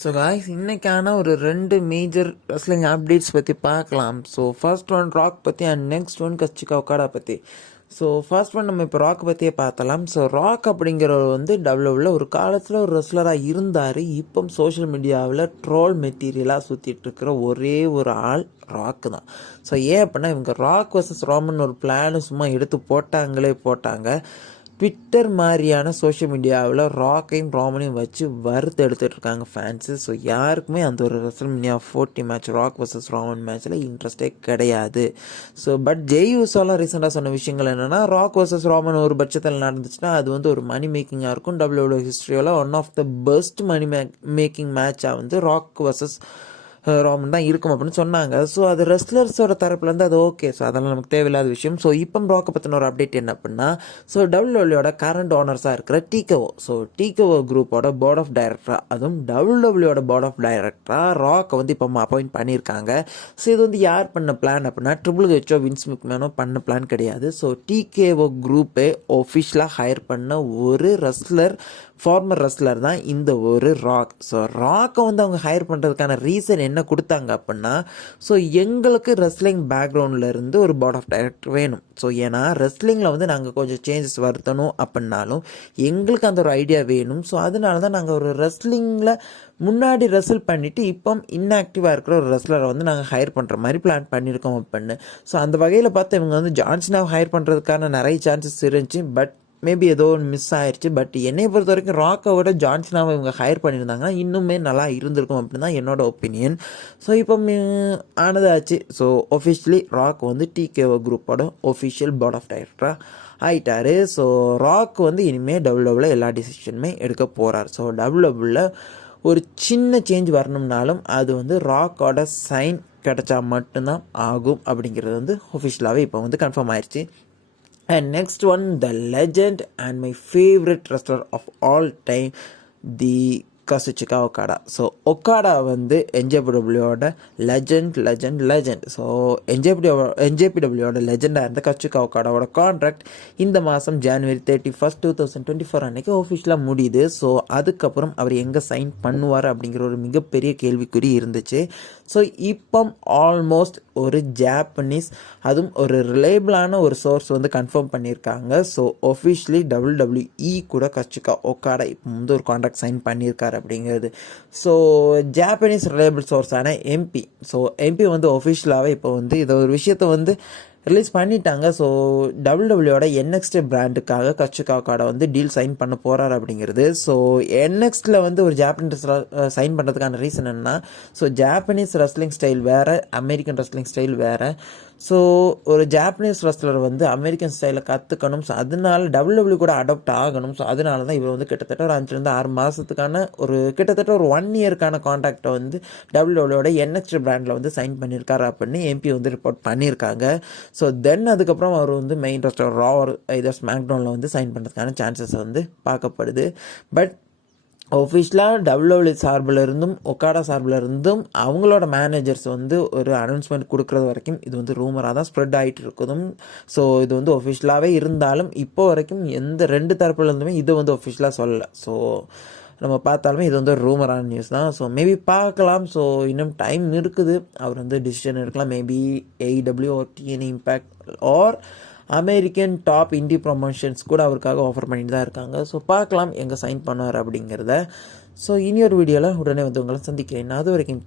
So guys இன்றைக்கான ஒரு 2 major wrestling updates பற்றி பார்க்கலாம். ஸோ ஃபர்ஸ்ட் ஒன் ராக் பற்றி அண்ட் நெக்ஸ்ட் ஒன் கச்சிகா ஒக்காடா பற்றி. ஸோ ஃபர்ஸ்ட் ஒன் நம்ம இப்போ ராக் பற்றியே பார்த்தலாம். ஸோ ராக் அப்படிங்கிறவர் வந்து டபிள்யூவில் ஒரு காலத்தில் ஒரு ரெஸ்லராக இருந்தார். இப்போ சோஷியல் மீடியாவில் ட்ரோல் மெட்டீரியலாக சுற்றிட்டு இருக்கிற ஒரே ஒரு ஆள் ராக்கு தான். ஸோ ஏன் அப்படின்னா இவங்க ராக் வர்சஸ் ராமன் ஒரு பிளானு சும்மா எடுத்து போட்டாங்க. ட்விட்டர் மாதிரியான சோஷியல் மீடியாவில் ராக்கையும் ராமனையும் வச்சு வறுத்து எடுத்துகிட்டு இருக்காங்க ஃபேன்ஸு. ஸோ யாருக்குமே அந்த ஒரு WrestleMania 40 match rock versus Raman மேட்ச்சில் இன்ட்ரெஸ்டே கிடையாது. ஸோ பட் ஜெய்யூஸாலாம் ரீசெண்டாக சொன்ன விஷயங்கள் என்னென்னா, ராக் வர்சஸ் ராமன் ஒரு பட்சத்தில் நடந்துச்சுன்னா அது வந்து ஒரு மணி மேக்கிங்காக இருக்கும். டபிள்யூடபிள்யூ ஹிஸ்ட்ரியில் one of the best money making மேட்சாக வந்து ராக் வர்சஸ் ராமன் தான் இருக்கும் அப்படின்னு சொன்னாங்க. ஸோ அது ரெஸ்லர்ஸோட தரப்புலேருந்து அது ஓகே. ஸோ அதெல்லாம் நமக்கு தேவையில்லாத விஷயம். ஸோ இப்போ ராக்கை பற்றின ஒரு அப்டேட் என்ன அப்படின்னா, ஸோ டபிள்யூடபிள்யூட கரண்ட் ஓனர்ஸாக இருக்கிற டிகேஓ, ஸோ டிகேஓ குரூப்போட போர்ட் ஆஃப் டைரக்டராக, அதுவும் டபிள்யூடபிள்யூட போர்ட் ஆஃப் டைரக்டராக ராக்கை வந்து இப்போ அப்பாயிண்ட் பண்ணியிருக்காங்க. ஸோ இது வந்து யார் பண்ண பிளான் அப்படின்னா, ட்ரிபிள் ஹெச்ஓ வின்ஸ் மெக்மேனோ பண்ண பிளான் கிடையாது. ஸோ டிகேஓ குரூப்பே ஒஃபிஷியலாக ஹையர் பண்ண ஒரு ரெஸ்லர், ஃபார்மர் ரெஸ்லர் தான் இந்த ஒரு ராக். ஸோ ராக்கை வந்து அவங்க ஹையர் பண்ணுறதுக்கான ரீசன் என்ன கொடுத்தாங்க அப்படின்னா, ஸோ எங்களுக்கு ரெஸ்லிங் பேக்ரவுண்டில் இருந்து ஒரு போர்ட் ஆஃப் டைரக்டர் வேணும். ஸோ ஏன்னா ரெஸ்லிங்கில் வந்து நாங்கள் கொஞ்சம் சேஞ்சஸ் வருத்தணும் அப்படின்னாலும் எங்களுக்கு அந்த ஒரு ஐடியா வேணும். ஸோ அதனால தான் நாங்கள் ஒரு ரெஸ்லிங்கில் முன்னாடி ரெஸ்ல் பண்ணிவிட்டு இப்போ இன்ஆக்டிவாக இருக்கிற ஒரு ரெஸ்லரை வந்து நாங்கள் ஹையர் பண்ணுற மாதிரி பிளான் பண்ணியிருக்கோம் அப்படின்னு. ஸோ அந்த வகையில் பார்த்து இவங்க வந்து ஜான்சனாவை ஹையர் பண்ணுறதுக்கான நிறைய சான்சஸ் இருந்துச்சு. பட் மேபி ஏதோ ஒன்று மிஸ் ஆயிடுச்சு. பட் என்னை பொறுத்த வரைக்கும் ராக்கை விட ஜான்சனாவை இவங்க ஹையர் பண்ணியிருந்தாங்கன்னா இன்னுமே நல்லா இருந்திருக்கும் அப்படின்னு தான் என்னோட ஒப்பீனியன். ஸோ இப்போ ஆனதாச்சு. ஸோ ஒஃபிஷியலி ராக் வந்து டிகேஓ குரூப்போட ஒஃபிஷியல் போர்ட் ஆஃப் டைரக்டராக ஆயிட்டார். ஸோ ராக் வந்து இனிமேல் டபிள்யூடபிள்யூவில் எல்லா டிசிஷனுமே எடுக்க போகிறார். ஸோ டபிள்யூடபிள்யூவில் ஒரு சின்ன சேஞ்ச் வரணும்னாலும் அது வந்து ராக்கோட சைன் கிடைச்சா மட்டும்தான் ஆகும் அப்படிங்கிறது வந்து ஒஃபிஷியலாகவே இப்போ வந்து கன்ஃபார்ம் ஆயிடுச்சு. And next one, the legend and my favorite wrestler of all time, the Kazuchika Okada. So Okada வந்து என்ஜேபிடபிள்யூட லெஜண்ட். ஸோ என்ஜேபிடபிள்யூட லெஜெண்டாக இருந்த கசுச்சிகா ஒக்காடாவோட கான்ட்ராக்ட் இந்த மாதம் January 31, 2024 அன்றைக்கி ஆஃபீஷியலாக முடியுது. ஸோ அதுக்கப்புறம் அவர் எங்கே சைன் பண்ணுவார் அப்படிங்கிற ஒரு மிகப்பெரிய கேள்விக்குறி இருந்துச்சு. ஸோ இப்போ ஆல்மோஸ்ட் ஒரு ஜாப்பனீஸ், அதுவும் ஒரு ரிலேபிளான ஒரு சோர்ஸ் வந்து கன்ஃபார்ம் பண்ணியிருக்காங்க. ஸோ ஒஃபிஷியலி WWE கூட கசுச்சிகா ஒக்காடா இப்போ வந்து ஒரு கான்ட்ராக்ட் சைன் பண்ணியிருக்காரு அப்படிங்கிறது. ஸோ ஜாப்பனீஸ் ரிலேபிள் சோர்ஸான எம்பி, ஸோ எம்பி வந்து ஒஃபிஷியலாகவே இப்போ வந்து இதை ஒரு விஷயத்தை வந்து ரிலீஸ் பண்ணிட்டாங்க. ஸோ டபிள்யூடபிள்யூட NXT பிராண்டுக்காக கசுச்சிகா ஒக்காடா வந்து டீல் சைன் பண்ண போகிறார் அப்படிங்கிறது. ஸோ NXTல வந்து ஒரு ஜாப்பனீஸ் சைன் பண்ணுறதுக்கான ரீசன் என்னன்னா, ஸோ ஜாப்பனீஸ் ரெஸ்லிங் ஸ்டைல் வேறு, அமெரிக்கன் ரெஸ்லிங் ஸ்டைல் வேறு. ஸோ ஒரு ஜாப்பனீஸ் ரெஸ்லர் வந்து அமெரிக்கன் ஸ்டைலில் கற்றுக்கணும். ஸோ அதனால டபிள்யூடபிள்யூ கூட அடாப்ட் ஆகணும். ஸோ அதனால தான் இவர் வந்து கிட்டத்தட்ட ஒரு 5-6 மாதத்துக்கான ஒரு கிட்டத்தட்ட ஒரு 1 இயருக்கான கான்ட்ராக்டை வந்து டபிள்யூடபிள்யூட NXT பிராண்டில் வந்து சைன் பண்ணியிருக்காரு அப்படின்னு எம்பி வந்து ரிப்போர்ட் பண்ணியிருக்காங்க. ஸோ தென் அதுக்கப்புறம் அவர் வந்து மெயின் ரெஸ்லர் ரா இதர் ஸ்மாக்டவுனில் வந்து சைன் பண்ணுறதுக்கான சான்சஸ் வந்து பார்க்கப்படுது. பட் ஒஃபிஷியலாக டபிள்யூடபிள்யூ சார்பில் இருந்தும் ஒக்காடா சார்பில் இருந்தும் அவங்களோட மேனேஜர்ஸ் வந்து ஒரு அனௌன்ஸ்மெண்ட் கொடுக்குறது வரைக்கும் இது வந்து ரூமராக தான் ஸ்ப்ரெட் ஆகிட்டு இருக்குதும். ஸோ இது வந்து ஒஃபிஷியலாகவே இருந்தாலும் இப்போ வரைக்கும் எந்த 2 தரப்புல இருந்துமே இது வந்து ஒஃபிஷியலாக சொல்லலை. ஸோ நம்ம பார்த்தாலுமே இது வந்து ஒரு ரூமரான நியூஸ் தான். ஸோ மேபி பார்க்கலாம். ஸோ இன்னும் டைம் இருக்குது, அவர் வந்து டிசிஷன் எடுக்கலாம். Maybe AEW or TNA impact or American top indie promotions கூட அவருக்காக ஆஃபர் பண்ணிட்டு தான் இருக்காங்க. ஸோ பார்க்கலாம் எங்கே சைன் பண்ணுவார் அப்படிங்கிறத. ஸோ இனி ஒரு வீடியோவில் உடனே வந்து உங்களை சந்திக்கிறேன். அது வரைக்கும்